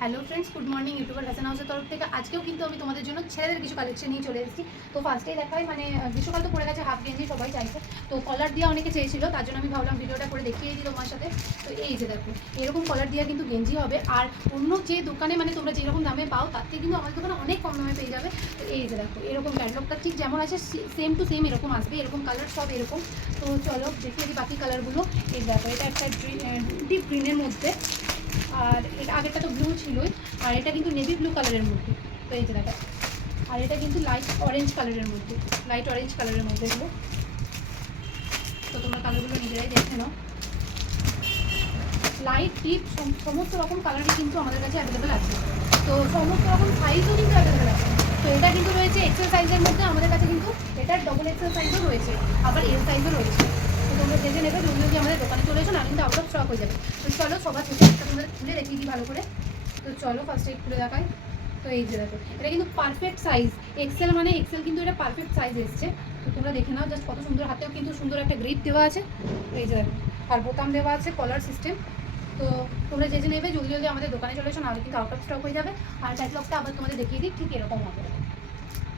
Hello friends, good morning. YouTuber Hasan হাউসের তরফ থেকে আজকেও কিন্তু আমি তোমাদের জন্য ছেলেদের কিছু কালেকশন নিয়ে চলে এসেছি। তো ফার্স্টেই দেখাই, মানে গ্রীষ্মকাল তো পড়ে গেছে, হাফ গেঞ্জি সবাই চাইছে, তো কলার দিয়ে অনেকে চেয়েছিল, তার জন্য আমি ভাবলাম ভিডিওটা করে দেখিয়ে দিই তোমার সাথে। তো এই যে দেখো, এরকম কলার দিয়ে কিন্তু গেঞ্জি হবে, আর অন্য যে দোকানে মানে তোমরা যেরকম দামে পাও তার থেকে কিন্তু আমাদের দোকানে অনেক কম দামে পেয়ে যাবে। তো এই যে দেখো, এরকম ক্যাটলগটা ঠিক যেমন আছে সেম টু সেম এরকম আসবে, এরকম কালার সব এরকম। তো চলো দেখিয়ে দিই বাকি কালারগুলো। এই দেখো, এটা একটা ডিপ গ্রিনের মধ্যে, আর এটা আগেরটা তো ব্লু ছিলই, আর এটা কিন্তু নেভি ব্লু কালারের মধ্যে। তো এই যে দেখো, আর এটা কিন্তু লাইট অরেঞ্জ কালারের মধ্যে, লাইট অরেঞ্জ কালারের মধ্যে এগুলো। তো তোমরা কালারগুলো নিজেরাই দেখে নাও। লাইট ডিপ সমস্ত রকম কালারই কিন্তু আমাদের কাছে অ্যাভেলেবেল আছে, তো সমস্ত রকম সাইজও কিন্তু অ্যাভেলেবেল আছে। তো এটা কিন্তু রয়েছে এক্সেল সাইজের মধ্যে আমাদের কাছে, কিন্তু এটার ডবল এক্সেল সাইজও রয়েছে, আবার এল সাইজও রয়েছে। তো তোমরা দেখে নেবে, যদি যদি আমাদের দোকানে চলে এসো না কিন্তু আউট অফ স্টক হয়ে যাবে। তো চলো সবার থেকে একটা তোমাদের খুলে দেখিয়ে দিই ভালো করে। তো চলো ফার্স্টে খুলে দেখাই। তো এই যে দেখো, এটা কিন্তু পারফেক্ট সাইজ, এক্সেল মানে এক্সেল, কিন্তু এটা পারফেক্ট সাইজ এসছে। তো তোমরা দেখে নাও, জাস্ট কত সুন্দর, হাতেও কিন্তু সুন্দর একটা গ্রিপ দেওয়া আছে। এই যে দেখো, আর বোতাম দেওয়া আছে, কলার সিস্টেম। তো তোমরা যে নেবে জলদি জলদি আমাদের দোকানে চলে এসো, নাহলে কিন্তু আউট অফ স্টক হয়ে যাবে। আর ক্যাটলগটা আবার তোমাদের দেখিয়ে দিই, ঠিক এরকম হবে।